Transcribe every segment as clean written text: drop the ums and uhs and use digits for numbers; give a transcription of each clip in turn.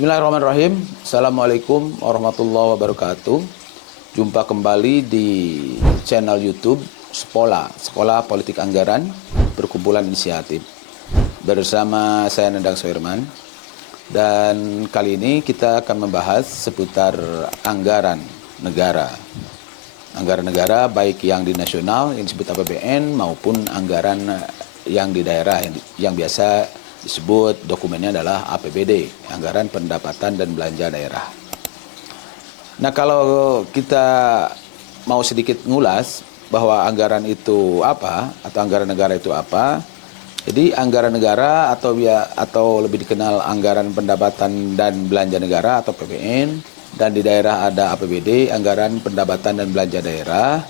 Bismillahirrahmanirrahim. Assalamualaikum warahmatullahi wabarakatuh. Jumpa kembali di channel YouTube SPOLA, Sekolah Politik Anggaran Perkumpulan Inisiatif. Bersama saya Nendang Soirman. Dan kali ini kita akan membahas seputar anggaran negara. Anggaran negara baik yang di nasional, yang disebut APBN, maupun anggaran yang di daerah, yang biasa disebut dokumennya adalah APBD, Anggaran Pendapatan dan Belanja Daerah. Nah, kalau kita mau sedikit ngulas bahwa anggaran itu apa, atau anggaran negara itu apa, jadi anggaran negara atau lebih dikenal Anggaran Pendapatan dan Belanja Negara atau APBN, dan di daerah ada APBD, Anggaran Pendapatan dan Belanja Daerah,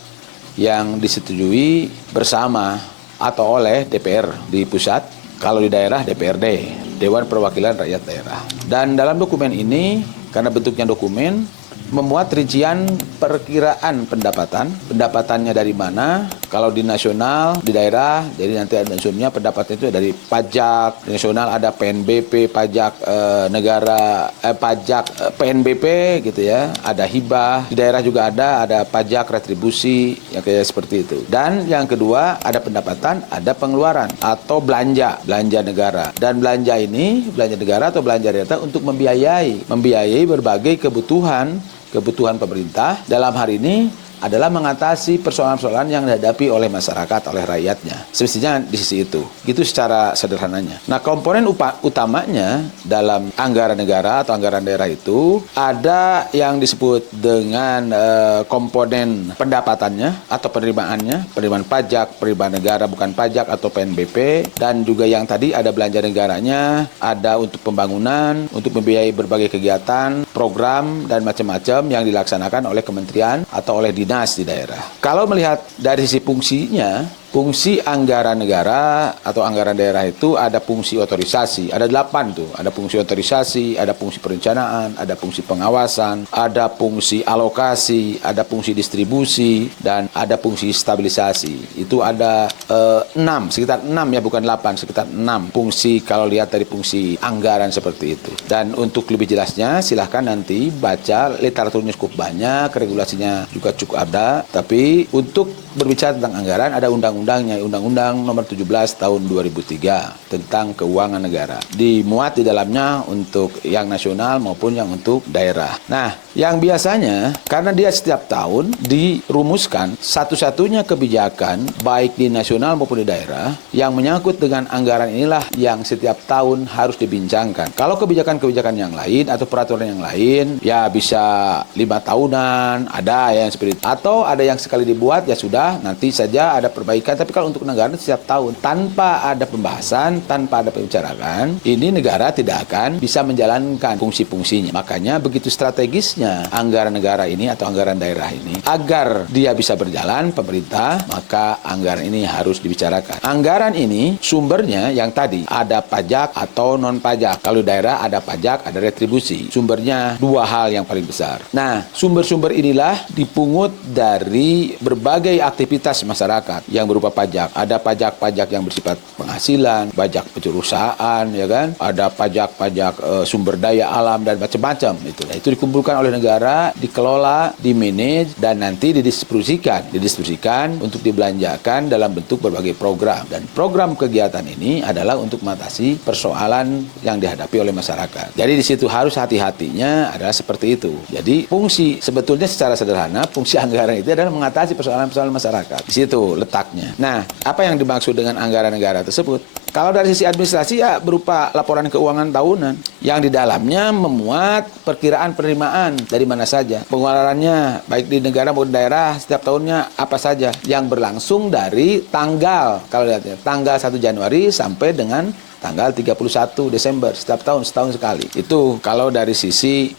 yang disetujui bersama atau oleh DPR di pusat. Kalau di daerah DPRD, Dewan Perwakilan Rakyat Daerah. Dan dalam dokumen ini, karena bentuknya dokumen, memuat rincian perkiraan pendapatannya dari mana. Kalau di nasional, di daerah, jadi nanti ada unsurnya pendapatannya itu dari pajak. Di nasional ada PNBP, pajak negara, pajak PNBP gitu ya. Ada hibah. Di daerah juga ada pajak retribusi, yang kayak seperti itu. Dan yang kedua, ada pendapatan, ada pengeluaran atau belanja negara. Dan belanja ini, belanja negara atau belanja daerah untuk membiayai berbagai kebutuhan pemerintah. Dalam hari ini adalah mengatasi persoalan-persoalan yang dihadapi oleh masyarakat, oleh rakyatnya. Semestinya di sisi itu. Gitu secara sederhananya. Nah, komponen utamanya dalam anggaran negara atau anggaran daerah itu ada yang disebut dengan komponen pendapatannya atau penerimaannya, penerimaan pajak, penerimaan negara bukan pajak atau PNBP, dan juga yang tadi ada belanja negaranya, ada untuk pembangunan, untuk membiayai berbagai kegiatan, program, dan macam-macam yang dilaksanakan oleh kementerian atau oleh dinas di daerah. Kalau melihat dari sisi fungsinya, fungsi anggaran negara atau anggaran daerah itu ada fungsi otorisasi, ada 8 tuh. Ada fungsi otorisasi, ada fungsi perencanaan, ada fungsi pengawasan, ada fungsi alokasi, ada fungsi distribusi, dan ada fungsi stabilisasi. Itu ada 6, sekitar 6 ya, bukan 8, sekitar 6 fungsi kalau lihat dari fungsi anggaran seperti itu. Dan untuk lebih jelasnya silahkan nanti baca, literaturnya cukup banyak, regulasinya juga cukup ada, tapi untuk berbicara tentang anggaran ada undang-undangnya, Undang-Undang Nomor 17 Tahun 2003 tentang keuangan negara. Dimuat di dalamnya untuk yang nasional maupun yang untuk daerah. Nah, yang biasanya karena dia setiap tahun dirumuskan satu-satunya kebijakan baik di nasional maupun di daerah yang menyangkut dengan anggaran inilah yang setiap tahun harus dibincangkan. Kalau kebijakan-kebijakan yang lain atau peraturan yang lain ya bisa 5 tahunan, ada yang seperti itu. Atau ada yang sekali dibuat ya sudah, nanti saja ada perbaikan. Tapi kalau untuk negara setiap tahun tanpa ada pembahasan, tanpa ada pembicaraan, ini negara tidak akan bisa menjalankan fungsi-fungsinya. Makanya begitu strategisnya anggaran negara ini atau anggaran daerah ini. Agar dia bisa berjalan pemerintah, maka anggaran ini harus dibicarakan. Anggaran ini sumbernya yang tadi ada pajak atau non pajak. Kalau daerah ada pajak, ada retribusi. Sumbernya 2 hal yang paling besar. Nah, sumber-sumber inilah dipungut dari berbagai aktivitas masyarakat yang berupa pajak. Ada pajak-pajak yang bersifat penghasilan, pajak perusahaan, ya kan? Ada pajak-pajak sumber daya alam dan macam-macam itu. Nah, itu dikumpulkan oleh negara, dikelola, dimanage, dan nanti didistribusikan untuk dibelanjakan dalam bentuk berbagai program. Dan program kegiatan ini adalah untuk mengatasi persoalan yang dihadapi oleh masyarakat. Jadi di situ harus hati-hatinya adalah seperti itu. Jadi fungsi sebetulnya secara sederhana, fungsi anggaran itu adalah mengatasi persoalan-persoalan masyarakat. Di situ letaknya. Nah, apa yang dimaksud dengan anggaran negara tersebut? Kalau dari sisi administrasi ya berupa laporan keuangan tahunan yang di dalamnya memuat perkiraan penerimaan dari mana saja. Pengeluarannya baik di negara maupun daerah setiap tahunnya apa saja yang berlangsung dari tanggal, kalau lihatnya, tanggal 1 Januari sampai dengan tanggal 31 Desember setiap tahun, setahun sekali. Itu kalau dari sisi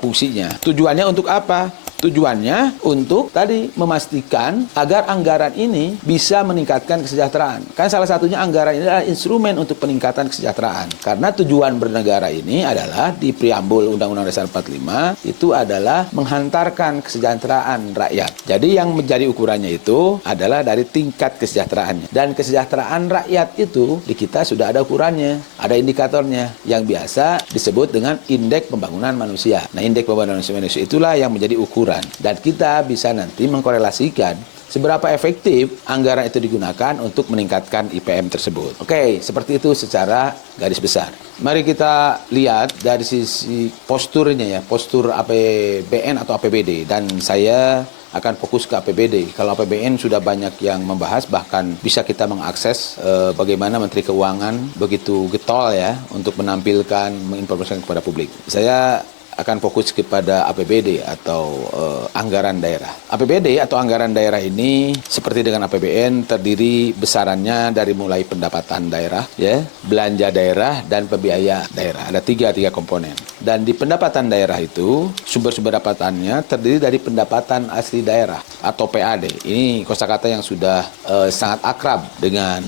fungsinya. Tujuannya untuk apa? Tujuannya untuk tadi memastikan agar anggaran ini bisa meningkatkan kesejahteraan. Kan salah satunya anggaran ini adalah instrumen untuk peningkatan kesejahteraan. Karena tujuan bernegara ini adalah di preambul Undang-Undang Dasar 45 itu adalah menghantarkan kesejahteraan rakyat. Jadi yang menjadi ukurannya itu adalah dari tingkat kesejahteraannya. Dan kesejahteraan rakyat itu di kita sudah ada ukurannya, ada indikatornya yang biasa disebut dengan indeks pembangunan manusia. Nah, indeks pembangunan manusia itulah yang menjadi ukuran. Dan kita bisa nanti mengkorelasikan seberapa efektif anggaran itu digunakan untuk meningkatkan IPM tersebut. Oke, seperti itu secara garis besar. Mari kita lihat dari sisi posturnya ya, postur APBN atau APBD. Dan saya akan fokus ke APBD. Kalau APBN sudah banyak yang membahas, bahkan bisa kita mengakses bagaimana Menteri Keuangan begitu getol ya untuk menampilkan, menginformasikan kepada publik. Saya akan fokus kepada APBD atau anggaran daerah. APBD atau anggaran daerah ini seperti dengan APBN terdiri besarannya dari mulai pendapatan daerah, ya, belanja daerah dan pembiaya daerah. Ada tiga komponen. Dan di pendapatan daerah itu sumber-sumber pendapatannya terdiri dari pendapatan asli daerah atau PAD. Ini kosakata yang sudah sangat akrab dengan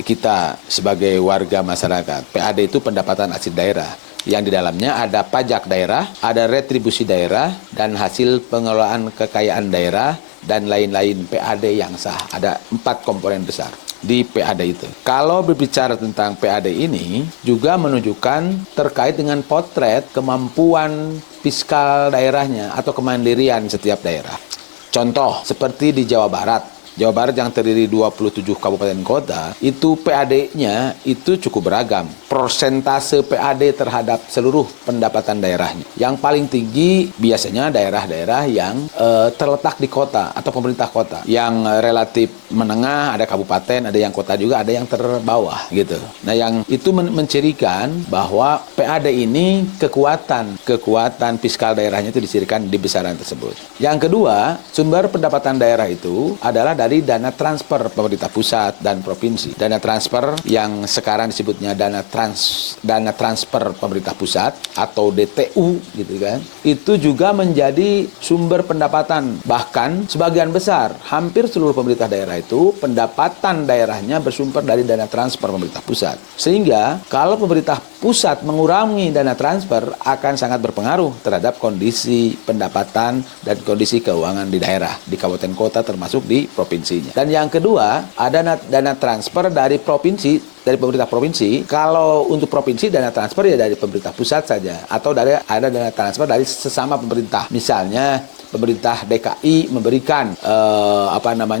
kita sebagai warga masyarakat. PAD itu pendapatan asli daerah, yang di dalamnya ada pajak daerah, ada retribusi daerah, dan hasil pengelolaan kekayaan daerah, dan lain-lain PAD yang sah. Ada 4 komponen besar di PAD itu. Kalau berbicara tentang PAD ini, juga menunjukkan terkait dengan potret kemampuan fiskal daerahnya atau kemandirian setiap daerah. Contoh, seperti di Jawa Barat. Jawa Barat yang terdiri 27 kabupaten kota, itu PAD-nya itu cukup beragam. Persentase PAD terhadap seluruh pendapatan daerahnya. Yang paling tinggi biasanya daerah-daerah yang terletak di kota atau pemerintah kota. Yang relatif menengah, ada kabupaten, ada yang kota juga, ada yang terbawah gitu. Nah, yang itu mencirikan bahwa PAD ini kekuatan fiskal daerahnya itu dicirikan di besaran tersebut. Yang kedua, sumber pendapatan daerah itu adalah dari dana transfer pemerintah pusat dan provinsi. Dana transfer yang sekarang disebutnya dana transfer pemerintah pusat atau DTU gitu kan. Itu juga menjadi sumber pendapatan. Bahkan sebagian besar, hampir seluruh pemerintah daerah itu pendapatan daerahnya bersumber dari dana transfer pemerintah pusat. Sehingga kalau pemerintah pusat mengurangi dana transfer akan sangat berpengaruh terhadap kondisi pendapatan dan kondisi keuangan di daerah, di kabupaten kota termasuk di provinsi. Dan yang kedua, ada dana transfer dari provinsi, dari pemerintah provinsi. Kalau untuk provinsi dana transfer ya dari pemerintah pusat saja, atau ada dana transfer dari sesama pemerintah. Misalnya pemerintah DKI memberikan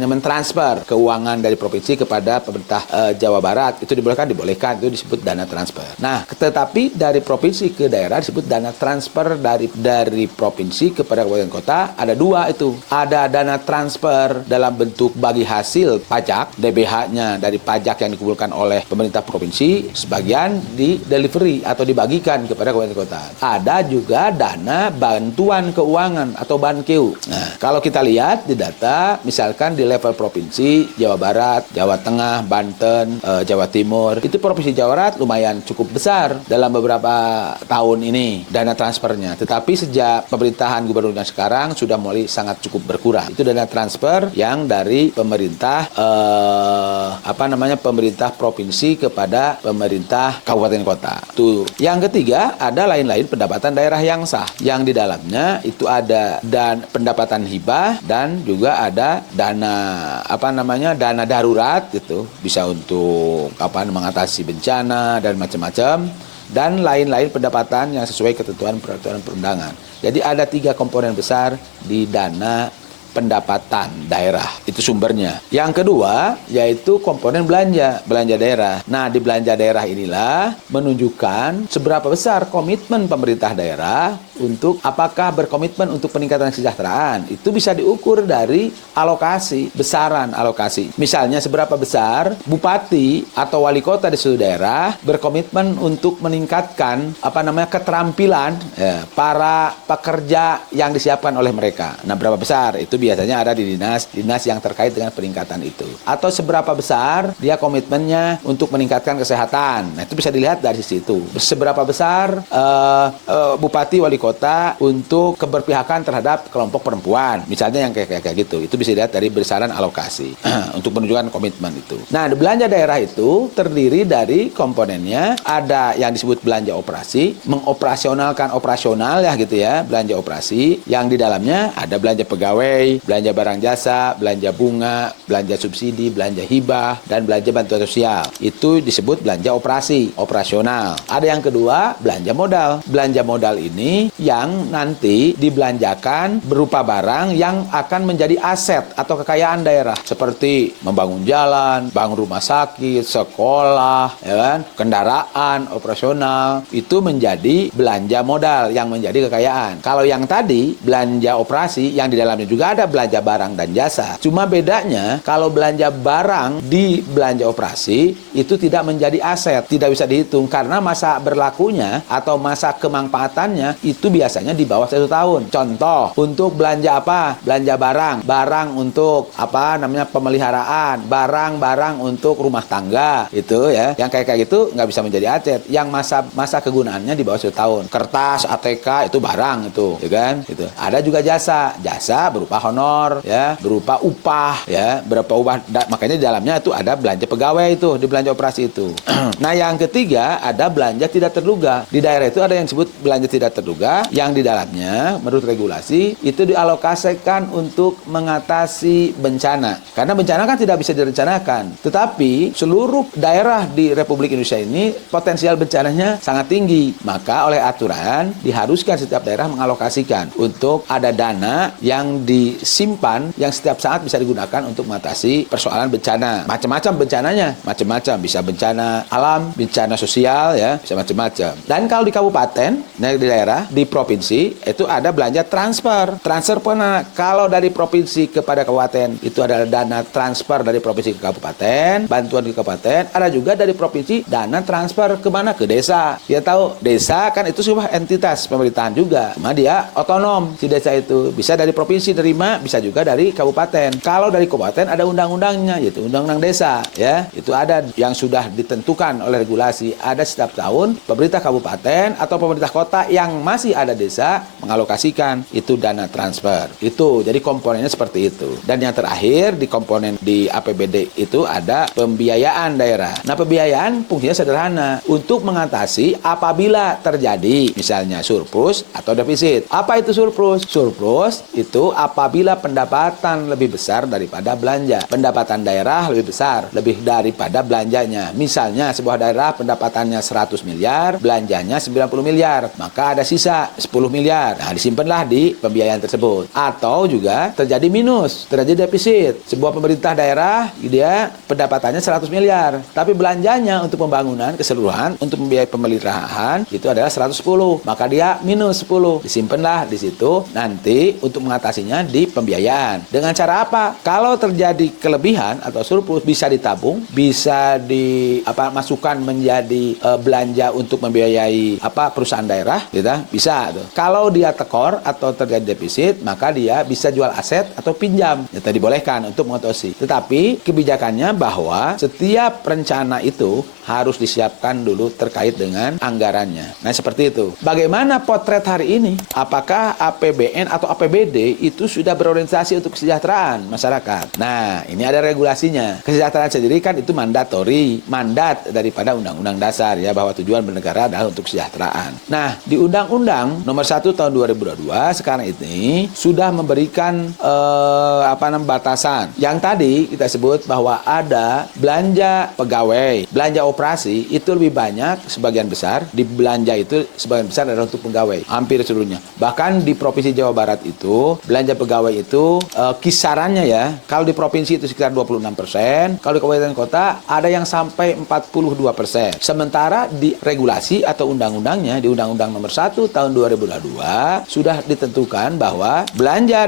mentransfer keuangan dari provinsi kepada pemerintah Jawa Barat, itu dibolehkan, itu disebut dana transfer. Nah, tetapi dari provinsi ke daerah disebut dana transfer dari provinsi kepada kabupaten kota. Ada dua itu. Ada dana transfer dalam bentuk bagi hasil pajak, DBH-nya dari pajak yang dikumpulkan oleh pemerintah provinsi, sebagian di delivery atau dibagikan kepada kabupaten kota. Ada juga dana bantuan keuangan atau BANKEU. Nah, kalau kita lihat di data, misalkan di level provinsi, Jawa Barat, Jawa Tengah, Banten, Jawa Timur, itu provinsi Jawa Barat lumayan cukup besar dalam beberapa tahun ini dana transfernya. Tetapi sejak pemerintahan gubernur yang sekarang sudah mulai sangat cukup berkurang. Itu dana transfer yang dari pemerintah pemerintah provinsi kepada pemerintah kabupaten kota. Tuh. Yang ketiga, ada lain-lain pendapatan daerah yang sah, yang di dalamnya itu ada pendapatan hibah dan juga ada dana darurat gitu, bisa untuk mengatasi bencana dan macam-macam, dan lain-lain pendapatan yang sesuai ketentuan peraturan perundangan. Jadi ada 3 komponen besar di dana pendapatan daerah, itu sumbernya. Yang kedua, yaitu komponen belanja daerah. Nah, di belanja daerah inilah menunjukkan seberapa besar komitmen pemerintah daerah untuk apakah berkomitmen untuk peningkatan kesejahteraan. Itu bisa diukur dari alokasi, besaran alokasi. Misalnya seberapa besar bupati atau wali kota di suatu daerah berkomitmen untuk meningkatkan keterampilan para pekerja yang disiapkan oleh mereka. Nah, berapa besar? Itu biasanya ada di dinas yang terkait dengan peningkatan itu. Atau seberapa besar dia komitmennya untuk meningkatkan kesehatan. Nah, itu bisa dilihat dari situ. Seberapa besar bupati wali kota kota untuk keberpihakan terhadap kelompok perempuan. Misalnya yang kayak gitu. Itu bisa dilihat dari besaran alokasi untuk menunjukkan komitmen itu. Nah, belanja daerah itu terdiri dari komponennya, ada yang disebut belanja operasi, mengoperasionalkan operasional ya gitu ya, belanja operasi, yang di dalamnya ada belanja pegawai, belanja barang jasa, belanja bunga, belanja subsidi, belanja hibah, dan belanja bantuan sosial. Itu disebut belanja operasi, operasional. Ada yang kedua, belanja modal. Belanja modal ini yang nanti dibelanjakan berupa barang yang akan menjadi aset atau kekayaan daerah, seperti membangun jalan, bangun rumah sakit, sekolah, ya kan, kendaraan operasional, itu menjadi belanja modal yang menjadi kekayaan. Kalau yang tadi belanja operasi yang di dalamnya juga ada belanja barang dan jasa. Cuma bedanya kalau belanja barang di belanja operasi itu tidak menjadi aset, tidak bisa dihitung karena masa berlakunya atau masa kemanfaatannya itu biasanya di bawah 1 tahun. Contoh, untuk belanja apa? Belanja barang untuk pemeliharaan, barang untuk rumah tangga, itu ya. Yang kayak gitu nggak bisa menjadi aset. Yang masa kegunaannya di bawah 1 tahun. Kertas, ATK itu barang itu, ya kan? Gitu. Ada juga jasa berupa honor, ya, berupa upah, ya, makanya di dalamnya itu ada belanja pegawai itu di belanja operasi itu. Nah, yang ketiga ada belanja tidak terduga. Di daerah itu ada yang disebut belanja tidak terduga, yang di dalamnya menurut regulasi itu dialokasikan untuk mengatasi bencana. Karena bencana kan tidak bisa direncanakan. Tetapi seluruh daerah di Republik Indonesia ini potensial bencananya sangat tinggi. Maka oleh aturan diharuskan setiap daerah mengalokasikan untuk ada dana yang disimpan yang setiap saat bisa digunakan untuk mengatasi persoalan bencana. Macam-macam bencananya, bisa bencana alam, bencana sosial, ya, bisa macam-macam. Dan kalau di kabupaten, di daerah, di provinsi itu ada belanja transfer. Transfer pernah kalau dari provinsi kepada kabupaten itu adalah dana transfer dari provinsi ke kabupaten, bantuan ke kabupaten. Ada juga dari provinsi dana transfer ke mana? Ke desa. Dia tahu desa kan itu sebuah entitas pemerintahan juga, cuma dia otonom. Si desa itu bisa dari provinsi terima, bisa juga dari kabupaten. Kalau dari kabupaten ada undang-undangnya, yaitu undang-undang desa, ya. Itu ada yang sudah ditentukan oleh regulasi. Ada setiap tahun pemerintah kabupaten atau pemerintah kota yang masih ada desa mengalokasikan itu dana transfer. Itu jadi komponennya seperti itu. Dan yang terakhir di komponen di APBD itu ada pembiayaan daerah. Nah, pembiayaan fungsinya sederhana untuk mengatasi apabila terjadi misalnya surplus atau defisit. Apa itu surplus? Surplus itu apabila pendapatan lebih besar daripada belanja. Pendapatan daerah lebih besar, lebih daripada belanjanya. Misalnya sebuah daerah pendapatannya 100 miliar, belanjanya 90 miliar. Maka ada sisa 10 miliar. Nah, disimpanlah di pembiayaan tersebut. Atau juga terjadi minus, terjadi defisit. Sebuah pemerintah daerah, dia pendapatannya 100 miliar. Tapi belanjanya untuk pembangunan keseluruhan, untuk membiayai pemeliharaan, itu adalah 110. Maka dia minus 10. Disimpanlah di situ. Nanti untuk mengatasinya di pembiayaan. Dengan cara apa? Kalau terjadi kelebihan atau surplus, bisa ditabung, bisa dimasukkan menjadi belanja untuk membiayai perusahaan daerah, gitu, bisa tuh. Kalau dia tekor atau terjadi defisit, maka dia bisa jual aset atau pinjam. Itu dibolehkan untuk mengatasi. Tetapi kebijakannya bahwa setiap rencana itu harus disiapkan dulu terkait dengan anggarannya. Nah, seperti itu. Bagaimana potret hari ini? Apakah APBN atau APBD itu sudah berorientasi untuk kesejahteraan masyarakat? Nah, ini ada regulasinya. Kesejahteraan sendiri kan itu mandat daripada Undang-Undang Dasar, ya, bahwa tujuan bernegara adalah untuk kesejahteraan. Nah, di Undang-Undang Nomor 1 Tahun 2022 sekarang ini sudah memberikan batasan. Yang tadi kita sebut bahwa ada belanja pegawai, belanja operasi itu lebih banyak, sebagian besar di belanja itu sebagian besar adalah untuk pegawai, hampir seluruhnya. Bahkan di Provinsi Jawa Barat itu belanja pegawai itu kisarannya, ya, kalau di provinsi itu sekitar 26%, kalau di kabupaten kota ada yang sampai 42%. Sementara di regulasi atau undang-undangnya di Undang-Undang Nomor 1 Tahun 2022 sudah ditentukan bahwa belanja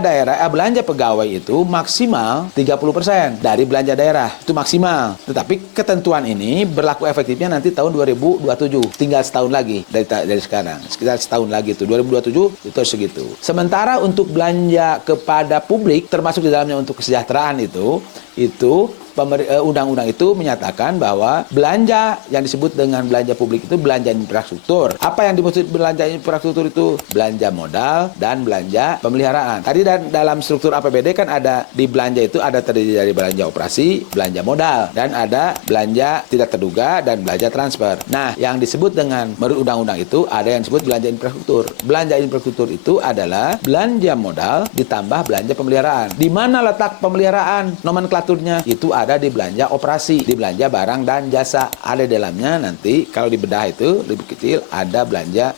pegawai itu maksimal 30% dari belanja daerah. Itu maksimal. Tetapi ketentuan ini berlaku efektifnya nanti tahun 2027. Tinggal setahun lagi dari sekarang. Sekitar setahun lagi itu 2027 itu segitu. Sementara untuk belanja kepada publik termasuk di dalamnya untuk kesejahteraan itu undang-undang itu menyatakan bahwa belanja yang disebut dengan belanja publik itu belanja infrastruktur. Apa yang dimaksud belanja infrastruktur itu? Belanja modal dan belanja pemeliharaan. Tadi dalam struktur APBD kan ada di belanja itu ada terdiri dari belanja operasi, belanja modal, dan ada belanja tidak terduga dan belanja transfer. Nah, yang disebut dengan menurut undang-undang itu ada yang disebut belanja infrastruktur. Belanja infrastruktur itu adalah belanja modal ditambah belanja pemeliharaan. Di mana letak pemeliharaan? Nomenklaturnya itu ada di belanja operasi, di belanja barang dan jasa. Ada di dalamnya nanti kalau dibedah itu lebih kecil ada belanja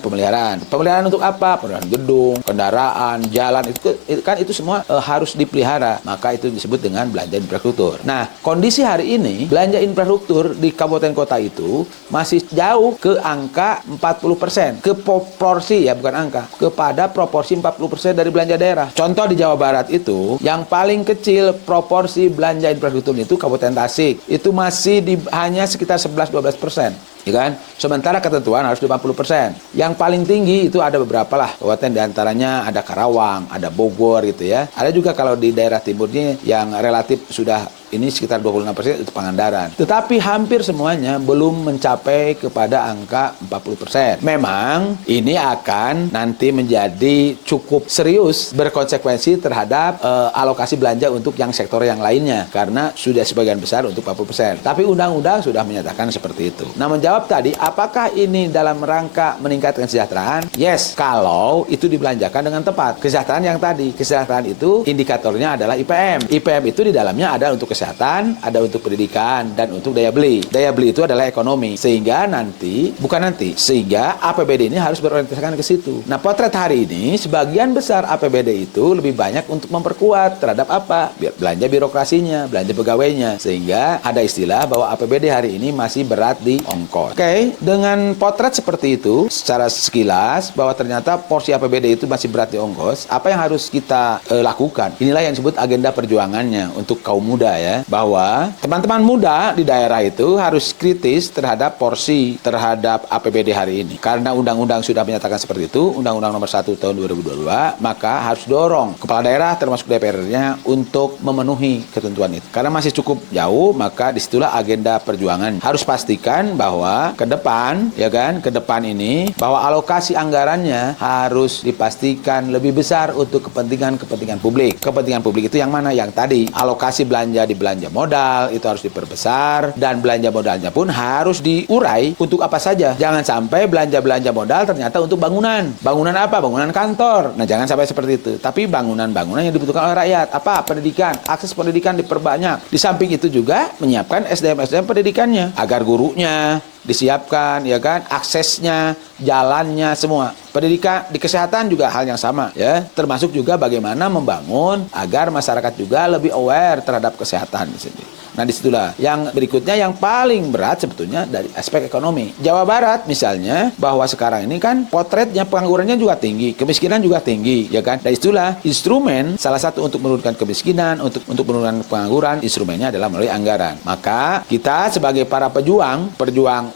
pemeliharaan. Pemeliharaan untuk apa? Pemeliharaan gedung, kendaraan, jalan itu semua harus dipelihara. Maka itu disebut dengan belanja infrastruktur. Nah, kondisi hari ini belanja infrastruktur di kabupaten kota itu masih jauh ke angka 40%. Ke proporsi ya, bukan angka. Kepada proporsi 40% dari belanja daerah. Contoh di Jawa Barat itu yang paling kecil proporsi belanja infrastruktur itu Kabupaten Tasik. Itu masih hanya sekitar 11-12%. Ya kan? Sementara ketentuan harus 50%. Yang paling tinggi itu ada beberapa lah. Kabupaten diantaranya ada Karawang, ada Bogor gitu ya. Ada juga kalau di daerah timurnya yang relatif sudah ini sekitar 26% itu Pangandaran. Tetapi hampir semuanya belum mencapai kepada angka 40%. Memang ini akan nanti menjadi cukup serius berkonsekuensi terhadap alokasi belanja untuk yang sektor yang lainnya. Karena sudah sebagian besar untuk 40%. Tapi undang-undang sudah menyatakan seperti itu. Nah, menjawab tadi, apakah ini dalam rangka meningkatkan kesejahteraan? Yes, kalau itu dibelanjakan dengan tepat. Kesejahteraan yang tadi, kesejahteraan itu indikatornya adalah IPM. IPM itu di dalamnya ada untuk kesehatan, ada untuk pendidikan, dan untuk daya beli. Daya beli itu adalah ekonomi. Sehingga sehingga APBD ini harus berorientasikan ke situ. Nah, potret hari ini, sebagian besar APBD itu lebih banyak untuk memperkuat terhadap apa? Belanja birokrasinya, belanja pegawainya. Sehingga ada istilah bahwa APBD hari ini masih berat di ongkos. Oke, dengan potret seperti itu, secara sekilas, bahwa ternyata porsi APBD itu masih berat di ongkos, apa yang harus kita lakukan? Inilah yang disebut agenda perjuangannya untuk kaum muda ya, bahwa teman-teman muda di daerah itu harus kritis terhadap porsi terhadap APBD hari ini. Karena undang-undang sudah menyatakan seperti itu, Undang-Undang Nomor 1 Tahun 2022, maka harus dorong kepala daerah termasuk DPR-nya untuk memenuhi ketentuan itu. Karena masih cukup jauh, maka disitulah agenda perjuangan. Harus pastikan bahwa ke depan ini bahwa alokasi anggarannya harus dipastikan lebih besar untuk kepentingan publik. Kepentingan publik itu yang mana? Yang tadi, alokasi belanja di belanja modal itu harus diperbesar dan belanja modalnya pun harus diurai untuk apa saja. Jangan sampai belanja modal ternyata untuk bangunan. Bangunan apa? Bangunan kantor. Nah, jangan sampai seperti itu. Tapi bangunan-bangunan yang dibutuhkan oleh rakyat. Apa? Pendidikan. Akses pendidikan diperbanyak. Di samping itu juga menyiapkan SDM pendidikannya agar gurunya disiapkan, ya kan, aksesnya, jalannya, semua. Pendidikan di kesehatan juga hal yang sama, ya. Termasuk juga bagaimana membangun agar masyarakat juga lebih aware terhadap kesehatan di sini. Nah, disitulah yang berikutnya yang paling berat sebetulnya dari aspek ekonomi. Jawa Barat misalnya, bahwa sekarang ini kan potretnya penganggurannya juga tinggi, kemiskinan juga tinggi, ya kan. Dan itulah instrumen salah satu untuk menurunkan kemiskinan, untuk menurunkan pengangguran, instrumennya adalah melalui anggaran. Maka kita sebagai para pejuang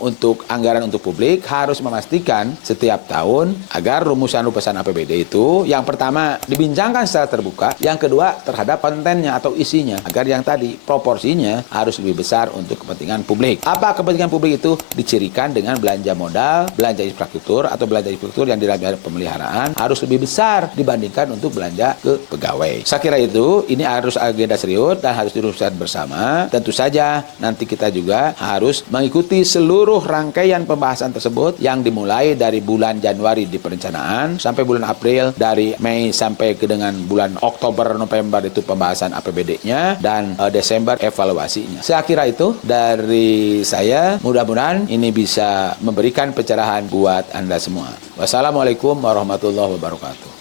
untuk anggaran untuk publik harus memastikan setiap tahun agar rumusan-rumusan APBD itu yang pertama dibincangkan secara terbuka, yang kedua terhadap kontennya atau isinya, agar yang tadi proporsinya harus lebih besar untuk kepentingan publik. Apa kepentingan publik itu? Dicirikan dengan belanja modal, belanja infrastruktur atau belanja infrastruktur yang di dalam pemeliharaan harus lebih besar dibandingkan untuk belanja ke pegawai. Saya kira itu ini harus agenda serius dan harus dirumuskan bersama. Tentu saja nanti kita juga harus mengikuti seluruh rangkaian pembahasan tersebut yang dimulai dari bulan Januari di perencanaan sampai bulan April, dari Mei sampai ke dengan bulan Oktober November itu pembahasan APBD-nya, dan Desember evaluasinya. Saya kira itu dari saya, mudah-mudahan ini bisa memberikan pencerahan buat Anda semua. Wassalamualaikum warahmatullahi wabarakatuh.